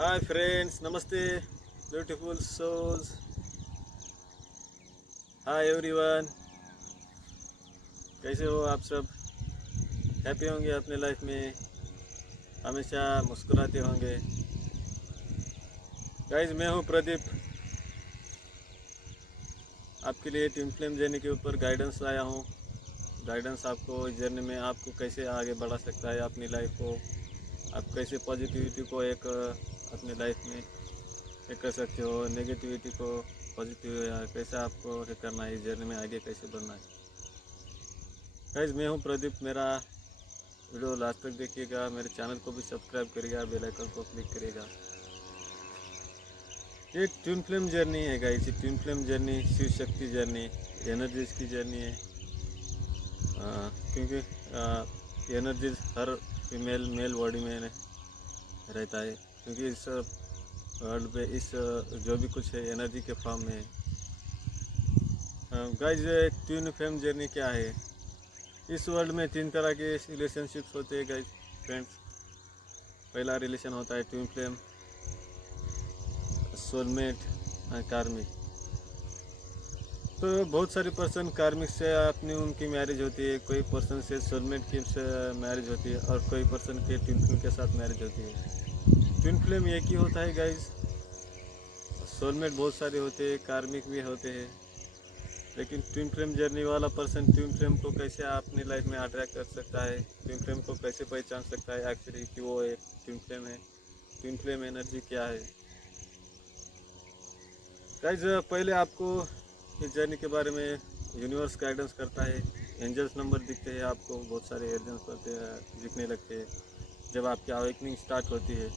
Hi friends, नमस्ते beautiful souls. Hi everyone, कैसे हो आप सब? हैप्पी होंगे अपने लाइफ में, हमेशा मुस्कुराते होंगे। गाइज, मैं हूँ प्रदीप, आपके लिए ट्विन फ्लेम जर्नी के ऊपर गाइडेंस लाया हूँ। गाइडेंस आपको इस जर्नी में आपको कैसे आगे बढ़ा सकता है, अपनी लाइफ को आप कैसे पॉजिटिविटी को एक अपनी लाइफ में एक कर सकते हो, नेगेटिविटी को पॉजिटिव कैसे आपको एक करना है, इस जर्नी में आगे कैसे बढ़ना है। गाइज, मैं हूँ प्रदीप, मेरा वीडियो लास्ट तक देखिएगा, मेरे चैनल को भी सब्सक्राइब करिएगा, बेल आइकन को क्लिक करिएगा। ये ट्विन फ्लेम जर्नी है गाइस, ये twin flame journey Shiv Shakti journey, energies की जर्नी है। क्योंकि एनर्जीज हर फीमेल मेल बॉडी में रहता है, क्योंकि इस वर्ल्ड पे इस जो भी कुछ है एनर्जी के फॉर्म में है। गाइस, ट्विन फ्लेम जर्नी क्या है? इस वर्ल्ड में 3 तरह के रिलेशनशिप्स होते हैं गाइस फ्रेंड्स। पहला रिलेशन होता है ट्विन फ्लेम, सोलमेट और कार्मिक। तो बहुत सारे पर्सन कार्मिक से अपनी उनकी मैरिज होती है, कोई पर्सन से सोलमेट की मैरिज होती है, और कोई पर्सन के ट्विन फ्लेम के साथ मैरिज होती है। ट्विन फ्लेम एक ही होता है गाइस, सोलमेट बहुत सारे होते हैं, कार्मिक भी होते हैं। लेकिन ट्विन फ्लेम जर्नी वाला पर्सन ट्विन फ्लेम को कैसे अपनी लाइफ में अट्रैक्ट कर सकता है, ट्विन फ्लेम को कैसे पहचान सकता है एक्चुअली कि वो एक ट्विन फ्लेम है, ट्विन फ्लेम एनर्जी क्या है। गाइज, पहले आपको इस जर्नी के बारे में यूनिवर्स गाइडेंस करता है। एंजल्स नंबर दिखते हैं आपको, बहुत सारे एंजल्स पड़ते दिखने लगते हैं जब आपकी अवेकनिंग स्टार्ट होती है।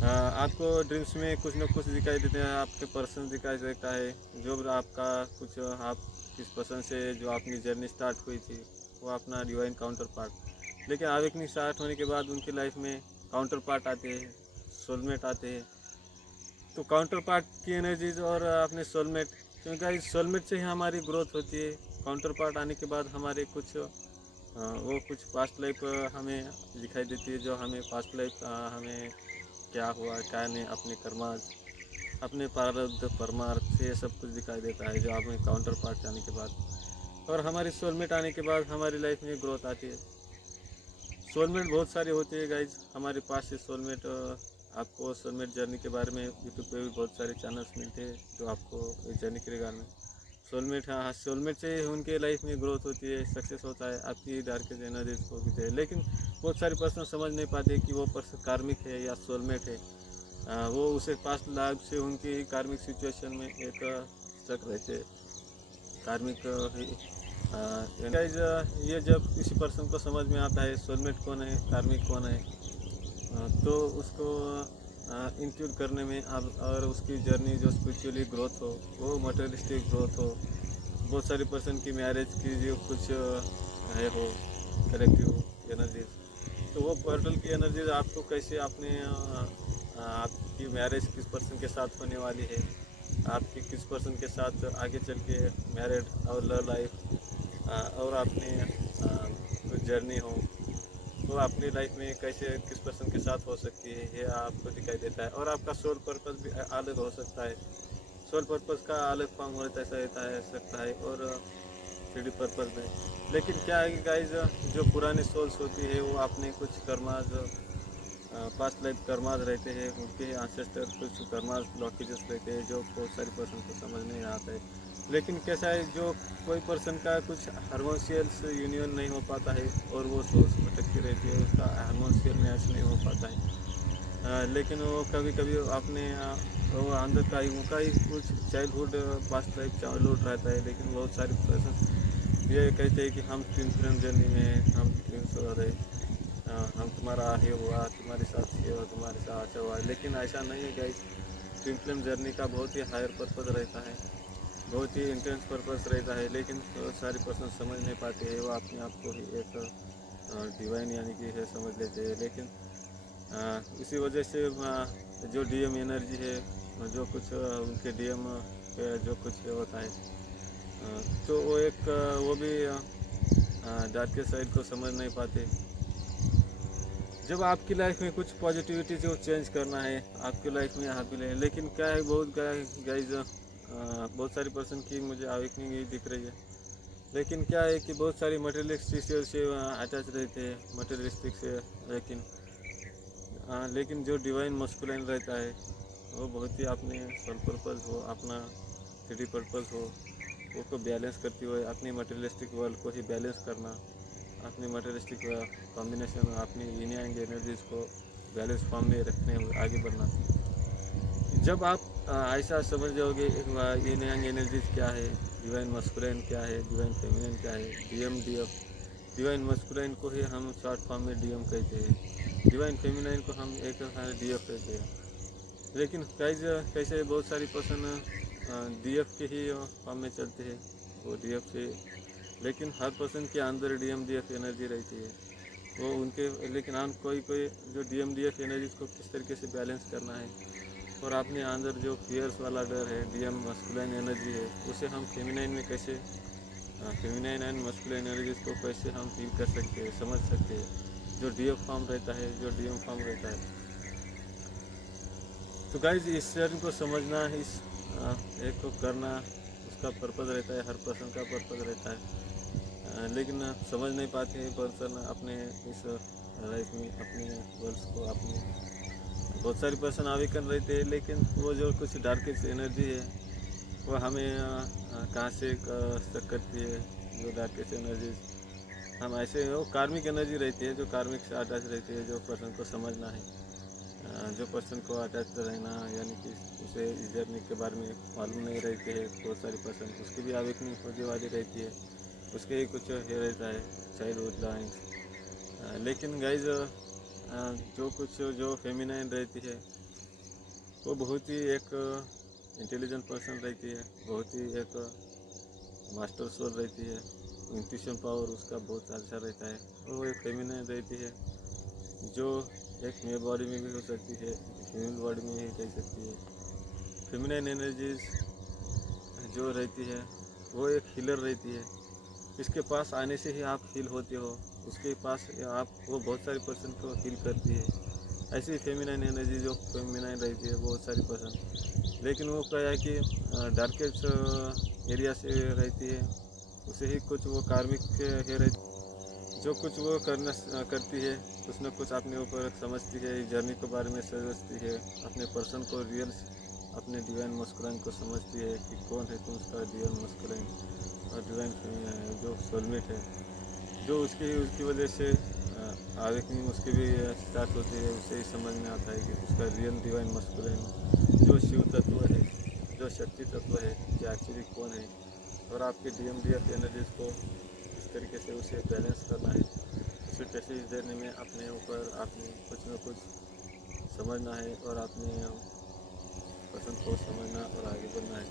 आपको ड्रीम्स में कुछ न कुछ दिखाई देते हैं, आपके पर्सन दिखाई देता है, जो भी आपका कुछ आप किस पर्सन से जो अपनी जर्नी स्टार्ट हुई थी वो अपना डिवाइन काउंटर पार्ट। लेकिन अवेकनिंग स्टार्ट होने के बाद उनकी लाइफ में काउंटर पार्ट आते हैं, सोलमेट आते हैं। तो काउंटर पार्ट की एनर्जीज और अपने सोलमेट, क्योंकि इस सोलमेट से ही हमारी ग्रोथ होती है। काउंटर पार्ट आने के बाद हमारे कुछ वो कुछ पास्ट लाइफ हमें दिखाई देती है, जो हमें पास्ट लाइफ हमें क्या हुआ क्या नहीं, अपने कर्माज, अपने प्रारब्ध परमार्थ, ये सब कुछ दिखाई देता है जो अपने काउंटर पार्ट आने के बाद। और हमारी सोलमेट आने के बाद हमारी लाइफ में ग्रोथ आती है। सोलमेट बहुत सारे होते हैं गाइज हमारे पास। से सोलमेट आपको सोलमेट जर्नी के बारे में यूट्यूब पे भी बहुत सारे चैनल्स मिलते हैं जो आपको इस जर्नी के रिगार्ड में सोलमेट, हाँ सोलमेट से उनके लाइफ में ग्रोथ होती है, सक्सेस होता है, आपकी डार्केस्ट एनर्जीज को भी है। लेकिन बहुत सारे पर्सन समझ नहीं पाते कि वो पर्सन कार्मिक है या सोलमेट है। वो उसे पास्ट लाइफ से उनकी कार्मिक सिचुएशन में एक स्टक रहते कार्मिक गाइज। ये जब किसी पर्सन को समझ में आता है सोलमेट कौन है, कार्मिक कौन है, तो उसको इंक्लूड करने में अब और उसकी जर्नी जो स्पिरिचुअली ग्रोथ हो, वो मटेरियलिस्टिक ग्रोथ हो, बहुत सारे पर्सन की मैरिज की जो कुछ है हो कलेक्टिव एनर्जीज, तो वो पोर्टल की एनर्जीज आपको कैसे अपने आपकी मैरिज किस पर्सन के साथ होने वाली है, आपकी किस पर्सन के साथ आगे चल के मैरिड और लव लाइफ और अपने कुछ जर्नी हो, वो अपनी लाइफ में कैसे किस पर्सन के साथ हो सकती है, ये आपको दिखाई देता है। और आपका सोल पर्पस भी अलग हो सकता है, सोल पर्पस का अलग फॉर्म होता है सकता है और 3D पर्पस में। लेकिन क्या है कि गाइज, जो पुराने सोल्स होती है वो अपने कुछ कर्माज, पास्ट लाइफ कर्माज रहते हैं, उनके एंसेस्टर कुछ कर्माज ब्लॉकेजेस रहते हैं जो बहुत सारे पर्सन को समझ नहीं आता है। लेकिन कैसा है, जो कोई पर्सन का कुछ हार्मोनियस यूनियन नहीं हो पाता है और वो सोच भटकती रहती है, उसका हार्मोनियल मैच नहीं हो पाता है। लेकिन वो कभी कभी अपने वो अंदर का ही उनका ही कुछ चाइल्डहुड पास्ट लाइफ चाइल्डहुड रहता है। लेकिन बहुत सारे पर्सन ये कहते हैं कि हम ट्विन फ्लेम जर्नी में हम ट्विंस हो रहे, हम तुम्हारा ये हुआ, तुम्हारे साथ ये हुआ, तुम्हारे साथ अच्छा हुआ। लेकिन ऐसा नहीं है गाइस, ट्विन फ्लेम जर्नी का बहुत ही हायर पर्पस रहता है, बहुत ही इंटेंस पर्पस रहता है। लेकिन बहुत सारे पर्सन समझ नहीं पाते हैं, वो अपने आप को ही एक डिवाइन यानी कि है समझ लेते हैं। लेकिन इसी वजह से जो डीएम एनर्जी है, जो कुछ उनके डीएम पे जो कुछ होता है, तो वो एक वो भी डार्केस्ट साइड को समझ नहीं पाते। जब आपकी लाइफ में कुछ पॉजिटिविटी जो चेंज करना है आपकी लाइफ में यहाँ भी लेकिन क्या है बहुत गाइज बहुत सारी पर्सन की मुझे अवेकनिंग ही दिख रही है। लेकिन क्या है कि बहुत सारी मटेरियलिस्टिक से अटैच रहते हैं मटेरियलिस्टिक से। लेकिन लेकिन जो डिवाइन मस्कुलाइन रहता है वो बहुत ही अपने सोल पर्पस हो अपना सिटी पर्पस हो वो को बैलेंस करती हुए अपनी मटेरियलिस्टिक वर्ल्ड को ही बैलेंस करना अपनी मटेरियलिस्टिक कॉम्बिनेशन अपनी यिन यांग एनर्जीज को बैलेंस फॉर्म में रखने हुए आगे बढ़ना। जब आप ऐसा समझ जाओगे यिन यांग एनर्जीज क्या है डिवाइन मस्कुलाइन क्या है डिवाइन फेमिनिन क्या है डीएम डीएफ। डिवाइन मस्कुलाइन को ही हम शॉर्ट फॉर्म में डीएम कहते हैं डिवाइन फेमिनाइन को हम एक डीएफ कहते हैं। लेकिन कैसे बहुत सारी पर्सन डीएफ के ही फॉर्म में चलते हैं वो डीएफ से। लेकिन हर पर्सन के अंदर डीएम डीएफ एनर्जी रहती है वो उनके। लेकिन हम कोई जो डीएम डीएफ एनर्जीज को किस तरीके से बैलेंस करना है और अपने अंदर जो फियर्स वाला डर है डीएम मस्कुलाइन एनर्जी है उसे हम फेमिनाइन में कैसे फेमिनाइन एंड मस्कुलाइन एनर्जीज को कैसे हम फील कर सकते हैं समझ सकते हैं जो डीएफ फॉर्म रहता है जो डीएम फॉर्म रहता है। तो गाइज इस चरण को समझना इस एक को करना उसका पर्पज़ रहता है हर पर्सन का पर्पज़ रहता है। लेकिन समझ नहीं पाते हैं पर्सन अपने इस लाइफ में अपने वर्ल्स को अपने बहुत सारी पर्सन आवेकन रहते हैं। लेकिन वो जो कुछ डार्केस्ट एनर्जी है वो हमें कहाँ से स्टक करती है जो डार्केस्ट एनर्जी हम ऐसे वो कार्मिक एनर्जी रहती है जो कार्मिक से अटैच रहती है जो पर्सन को समझना है जो पर्सन को अटैच रहना यानी कि उसे इस जर्नी के बारे में मालूम नहीं रहते हैं बहुत सारी पर्सन उसकी भी अवेकनिंग होने वाली रहती है उसके ही कुछ ये रहता है चाइल्डहुड लाइन्स। लेकिन गाइज जो कुछ जो फेमिनाइन रहती है वो बहुत ही एक इंटेलिजेंट पर्सन रहती है बहुत ही एक मास्टर सोल रहती है इंट्यूशन पावर उसका बहुत अच्छा रहता है। वो एक फेमिनाइन रहती है जो एक मेल बॉडी में भी हो सकती है फीमेल बॉडी में ही रह सकती है। फेमिनाइन एनर्जीज जो रहती है वो एक हीलर रहती है इसके पास आने से ही आप हील होते हो उसके पास आप वो बहुत सारी पर्सन को हील करती है। ऐसी फेमिनाइन एनर्जी जो फेमिनाइन रहती है बहुत सारी पर्सन। लेकिन वो क्या है कि डार्केस्ट एरिया से रहती है उसे ही कुछ वो कार्मिक है रहती जो कुछ वो करती है कुछ न कुछ अपने ऊपर समझती है इस जर्नी के बारे में समझती है अपने पर्सन को रियल अपने डिवाइन मस्कुलाइन को समझती है कि कौन है तुम उसका डिवाइन मस्कुलाइन और डिवाइन जो सोलमेट है जो उसकी वजह से अवेकनिंग उसकी भी स्टार्ट होती है उसे ही समझ में आता है कि उसका रियल डिवाइन मस्कुलाइन जो शिव तत्व है जो शक्ति तत्व है जो एक्चुअली कौन है और आपके डीएम डीएफ एनर्जीज को इस तरीके से उसे बैलेंस करना है उसे कैसे इस जर्नी में अपने ऊपर आपने कुछ न कुछ समझना है और अपने पसंद को समझना और आगे बढ़ना है।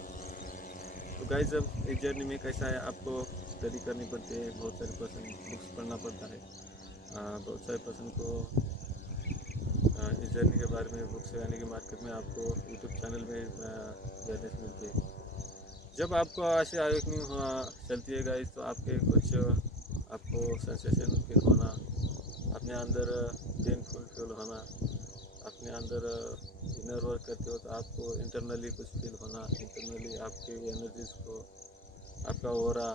तो गाइस जब इस जर्नी में कैसा है आपको स्टडी करनी पड़ती है बहुत सारे पर्सन बुक्स पढ़ना पड़ता है बहुत सारे पर्सन को इस जर्नी के बारे में बुक्स यानी कि मार्केट में आपको यूट्यूब चैनल में गाइडेंस मिलती है। जब आपको ऐसे अवेकनिंग चलती है गाइस तो आपके कुछ आपको सेंसेशन फील होना अपने अंदर पेनफुल फील होना अपने अंदर इनर वर्क करते हो तो आपको इंटरनली कुछ फील होना इंटरनली आपके एनर्जीज को आपका ओरा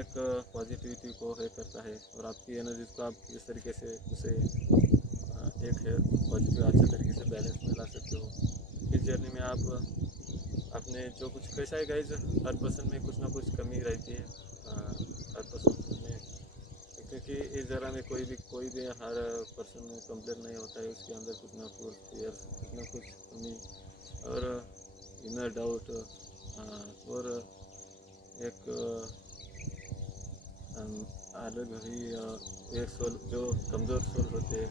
एक पॉजिटिविटी को है करता है और आपकी एनर्जीज को आप किस तरीके से उसे एक है पॉजिटिव अच्छे तरीके से बैलेंस में ला सकते हो। इस जर्नी में आप अपने जो कुछ कैसा है गाइज हर पर्सन में कुछ ना कुछ कमी रहती है हर पर्सन में क्योंकि इस जगह में कोई भी हर पर्सन में कंप्लेंट नहीं होता है उसके अंदर कुछ ना कुछ फियर कुछ ना कुछ कमी और इनर डाउट और एक अलग ही एक सोल जो कमज़ोर सोल होते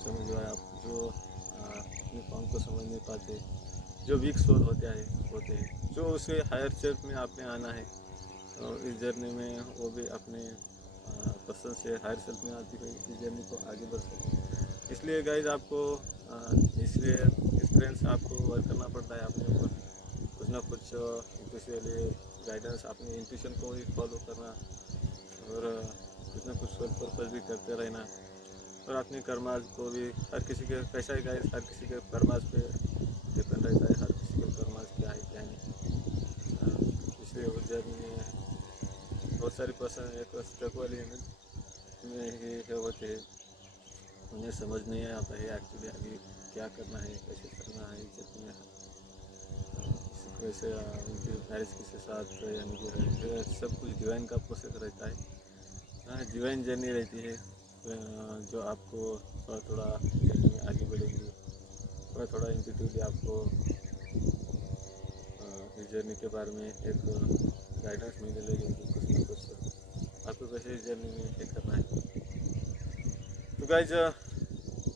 समझो आप जो अपने फॉर्म को समझ नहीं पाते जो वीक सोल होते हैं जो उसे हायर सेल्फ में आपने आना है और इस जर्नी में वो भी अपने पर्सन से हायर सेल्फ में आती हुई इस जर्नी को आगे बढ़ सके। इसलिए गाइज आपको इसलिए एक्सपीरियंस आपको वर्क करना पड़ता है अपने ऊपर कुछ ना कुछ इंट्यूशनली गाइडेंस अपने इंट्यूशन को ही फॉलो करना और कुछ ना कुछ सोल पर्पस भी करते रहना और अपने कर्माज को भी हर किसी के कैसा है गाइस, हर किसी के कर्माज पे डिपेंड रहता है, हर किसी के कर्माज क्या है क्या नहीं। इसलिए उस जर्नी में बहुत सारी पर्सन एक स्ट्रक वाली में ही होते हैं, उन्हें समझ नहीं आता है एक्चुअली अभी क्या करना है, कैसे करना है, इज्जत में वैसे उनकी मैरिज किसी साथ यानी कि सब कुछ डिवाइन का प्रोसेस रहता है, डिवाइन जर्नी रहती है जो आपको थोड़ा थोड़ा जर्नी में आगे बढ़ेगी, थोड़ा थोड़ा इंट्यूटिवली आपको इस जर्नी के बारे में एक गाइडेंस मिलने लगेगी, कुछ ना कुछ आपको कैसे इस जर्नी में एक करना है। तो गाइज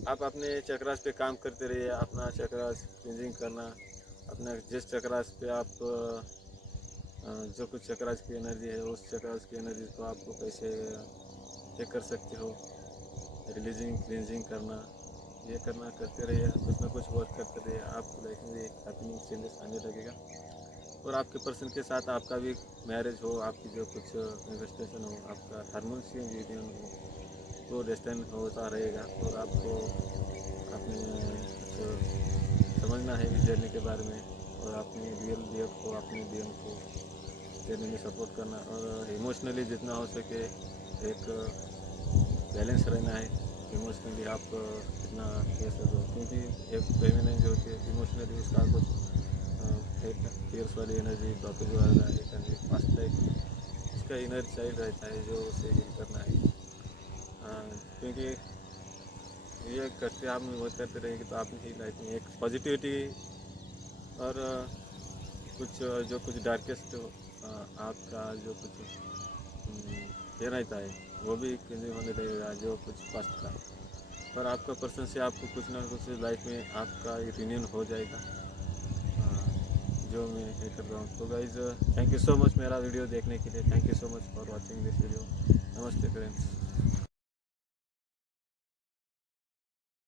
आप अपने चक्रास पे काम करते रहिए, अपना चक्रास क्लींजिंग करना, अपना जिस चक्रास पे आप जो कुछ चक्रास की एनर्जी है उस चक्रास की एनर्जी को आपको कैसे ये कर सकते हो, रिलीजिंग क्लींजिंग करना, ये करना करते रहिए, कुछ ना कुछ वर्क करते रहिए, आपको लाइफ में एक हैपनिंग चेंजेस आने लगेगा। और आपके पर्सन के साथ आपका भी मैरिज हो, आपकी जो कुछ इन्वेस्टेशन हो, आपका हार्मोन्स चेंज यूनियन हो, तो डिस्टेंस होता रहेगा। और आपको अपने कुछ समझना है इस जर्नी के बारे में, और अपनी रियल डियर को, अपने डियर को जर्नी में सपोर्ट करना, और इमोशनली जितना हो सके एक बैलेंस रहना है। इमोशनली आप कितना कह सको, क्योंकि एक फेमिनिन जो होती है इमोशनली उसका कुछ एक फियर्स वाली एनर्जी, ब्लॉकेज वाला एनर्जी, फास्ट टाइप उसका इनर चाइल्ड रहता है जो उसे हील करना है। क्योंकि ये करते आप वर्क करते रहेंगे तो आपकी लाइफ में एक पॉजिटिविटी और कुछ जो कुछ डार्केस्ट आपका जो कुछ ये रहता है वो भी क्लियर होने लगेगा, जो कुछ पास्ट का। पर आपका पर्सन से आपको कुछ ना कुछ लाइफ में आपका यूनियन हो जाएगा, जो मैं ये कर रहा हूँ। तो guys thank you so much मेरा वीडियो देखने के लिए, thank you so much for watching this video. नमस्ते फ्रेंड्स।